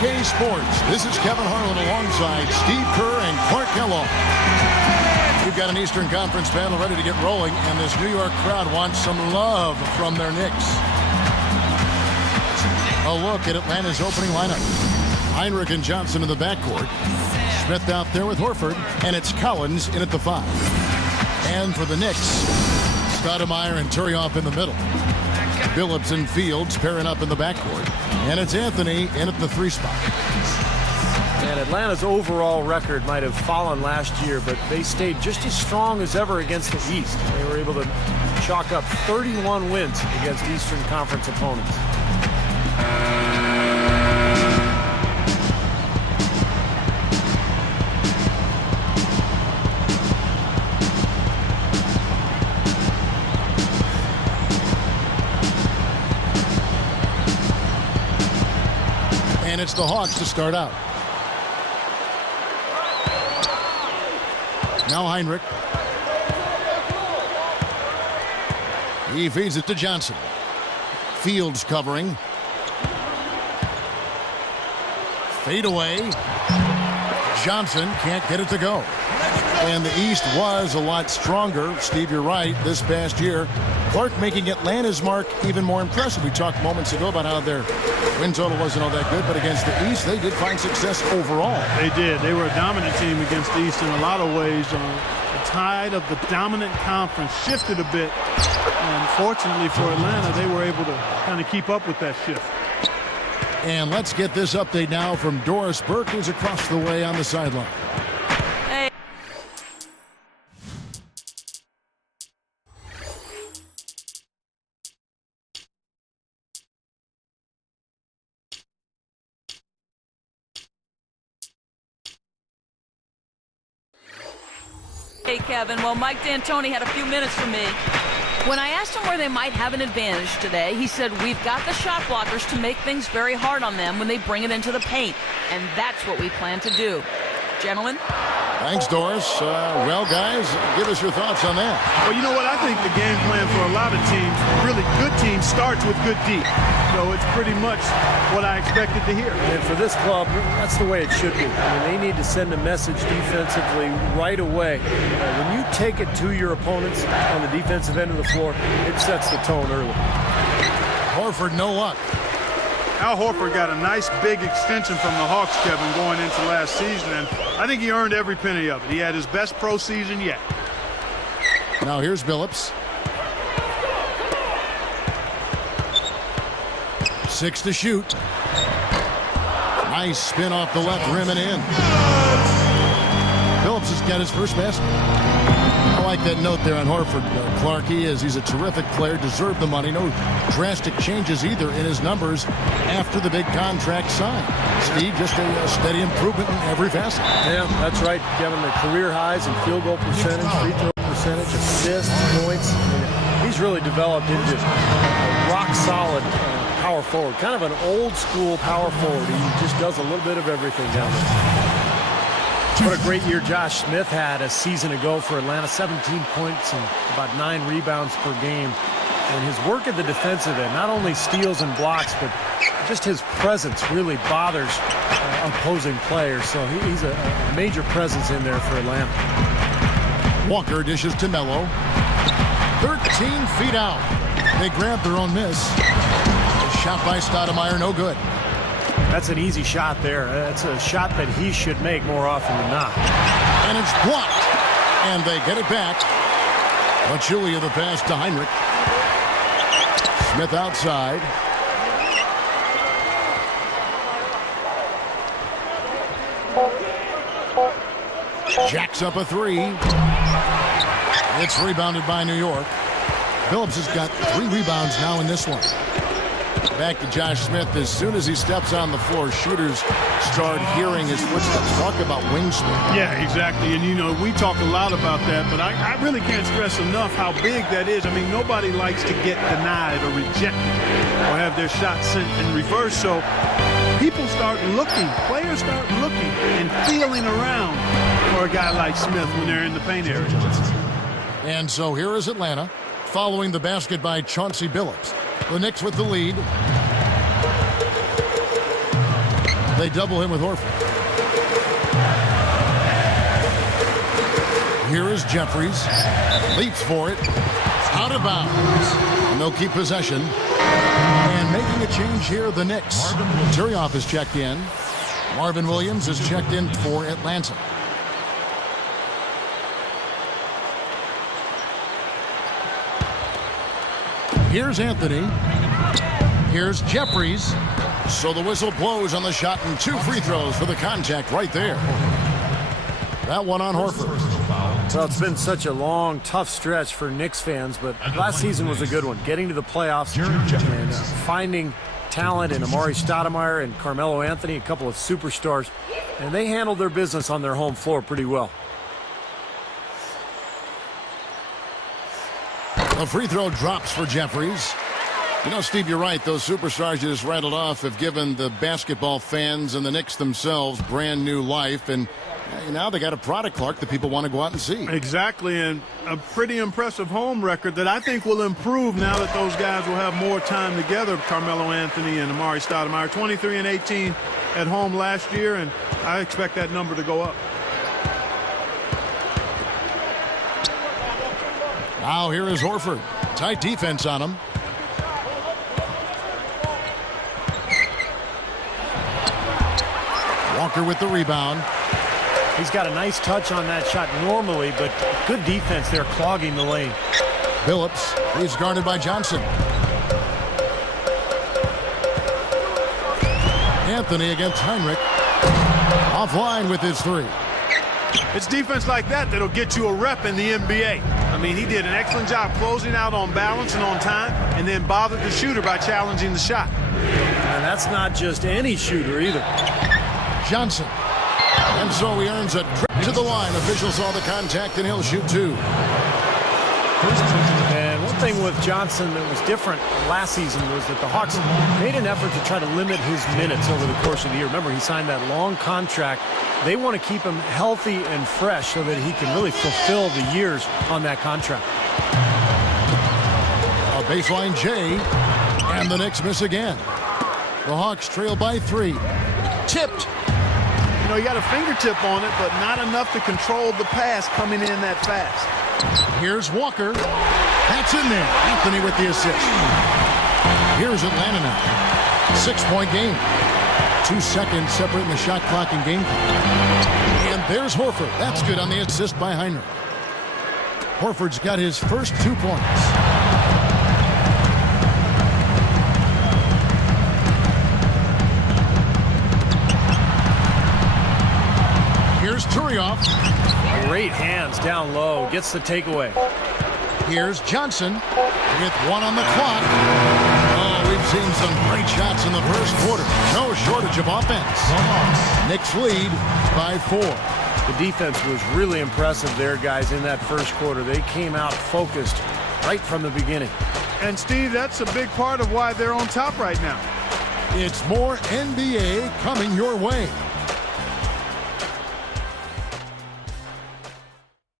2K Sports. This is Kevin Harlan alongside Steve Kerr and Clark Kellogg. We've got an Eastern Conference panel ready to get rolling, and this New York crowd wants some love from their Knicks. A look at Atlanta's opening lineup. Heinrich and Johnson in the backcourt. Smith out there with Horford, and it's Collins in at the 5. And for the Knicks, Stoudemire and Turioff in the middle. Billups and Fields pairing up in the backcourt. And it's Anthony in at the 3 spot. And Atlanta's overall record might have fallen last year, but they stayed just as strong as ever against the East. They were able to chalk up 31 wins against Eastern Conference opponents. And it's the Hawks to start out. Now Heinrich. He feeds it to Johnson. Fields covering. Fade away. Johnson can't get it to go. And the East was a lot stronger, Steve, you're right, this past year. Clark making Atlanta's mark even more impressive. We talked moments ago about how their win total wasn't all that good, but against the East, they did find success overall. They did. They were a dominant team against the East in a lot of ways. The tide of the dominant conference shifted a bit, and fortunately for Atlanta, they were able to kind of keep up with that shift. And let's get this update now from Doris Burke, who's across the way on the sideline. Hey, Kevin. Well, Mike D'Antoni had a few minutes for me. When I asked him where they might have an advantage today, he said, we've got the shot blockers to make things very hard on them when they bring it into the paint. And that's what we plan to do. Gentlemen? Thanks, Doris. Well, guys, give us your thoughts on that. Well, you know what? I think the game plan for a lot of teams, really good teams, starts with good D. So it's pretty much what I expected to hear. And for this club, that's the way it should be. I mean, they need to send a message defensively right away. When you take it to your opponents on the defensive end of the floor, it sets the tone early. Horford, no luck. Al Horford got a nice big extension from the Hawks, Kevin, going into last season, and I think he earned every penny of it. He had his best pro season yet. Now here's Billups. 6 to shoot. Nice spin off the left rim and in. Billups has got his first basket. I like that note there on Horford. Clark, he's a terrific player, deserved the money. No drastic changes either in his numbers after the big contract signed. Steve, just a steady improvement in every facet. Yeah, that's right, Kevin. The career highs in field goal percentage, free throw percentage, assists, points. I mean, he's really developed into a rock-solid power forward, kind of an old-school power forward. He just does a little bit of everything down there. What a great year Josh Smith had a season ago for Atlanta. 17 points and about 9 rebounds per game. And his work at the defensive end, not only steals and blocks, but just his presence really bothers opposing players. So he's a major presence in there for Atlanta. Walker dishes to Melo. 13 feet out. They grab their own miss. A shot by Stoudemire, no good. That's an easy shot there. That's a shot that he should make more often than not. And it's blocked. And they get it back. Pachulia the pass to Heinrich. Smith outside. Jacks up a 3. It's rebounded by New York. Billups has got 3 rebounds now in this one. Back to Josh Smith. As soon as he steps on the floor, shooters start hearing his footsteps. Talk about wingspan. Yeah, exactly. And, you know, we talk a lot about that, but I really can't stress enough how big that is. I mean, nobody likes to get denied or rejected or have their shot sent in reverse. So people start looking, players start looking and feeling around for a guy like Smith when they're in the paint area. And so here is Atlanta following the basket by Chauncey Billups. The Knicks with the lead. They double him with Horford. Here is Jeffries. Leaps for it. Out of bounds. And they'll keep possession. And making a change here, the Knicks. Turioff is checked in. Marvin Williams is checked in for Atlanta. Here's Anthony. Here's Jeffries. So the whistle blows on the shot and 2 free throws for the contact right there. That one on Horford. Well, it's been such a long, tough stretch for Knicks fans, but last season was a good one. Getting to the playoffs and finding talent in Amari Stoudemire and Carmelo Anthony, a couple of superstars, and they handled their business on their home floor pretty well. A free throw drops for Jeffries. You know, Steve, you're right. Those superstars you just rattled off have given the basketball fans and the Knicks themselves brand new life. And now they got a product, Clark, that people want to go out and see. Exactly, and a pretty impressive home record that I think will improve now that those guys will have more time together. Carmelo Anthony and Amari Stoudemire, 23 and 18 at home last year, and I expect that number to go up. Now here is Horford. Tight defense on him. Walker with the rebound. He's got a nice touch on that shot normally, but good defense there clogging the lane. Billups. He's guarded by Johnson. Anthony against Heinrich. Offline with his 3. It's defense like that that'll get you a rep in the NBA. I mean, he did an excellent job closing out on balance and on time, and then bothered the shooter by challenging the shot. And that's not just any shooter either. Johnson. And so he earns a trip to the line. Officials saw the contact, and he'll shoot 2. And one thing with Johnson that was different last season was that the Hawks made an effort to try to limit his minutes over the course of the year. Remember, he signed that long contract. They want to keep him healthy and fresh so that he can really fulfill the years on that contract. A baseline J, and the Knicks miss again. The Hawks trail by 3. Tipped. You know, you got a fingertip on it, but not enough to control the pass coming in that fast. Here's Walker. That's in there. Anthony with the assist. Here's Atlanta now. 6-point game. 2 seconds separating the shot clock and game clock. And there's Horford. That's good on the assist by Heinrich. Horford's got his first 2 points. Here's Turioff. Great hands down low. Gets the takeaway. Here's Johnson with 1 on the clock. Oh, we've seen some great shots in the first quarter. No shortage of offense. Knicks lead by 4. The defense was really impressive there, guys, in that first quarter. They came out focused right from the beginning. And, Steve, that's a big part of why they're on top right now. It's more NBA coming your way.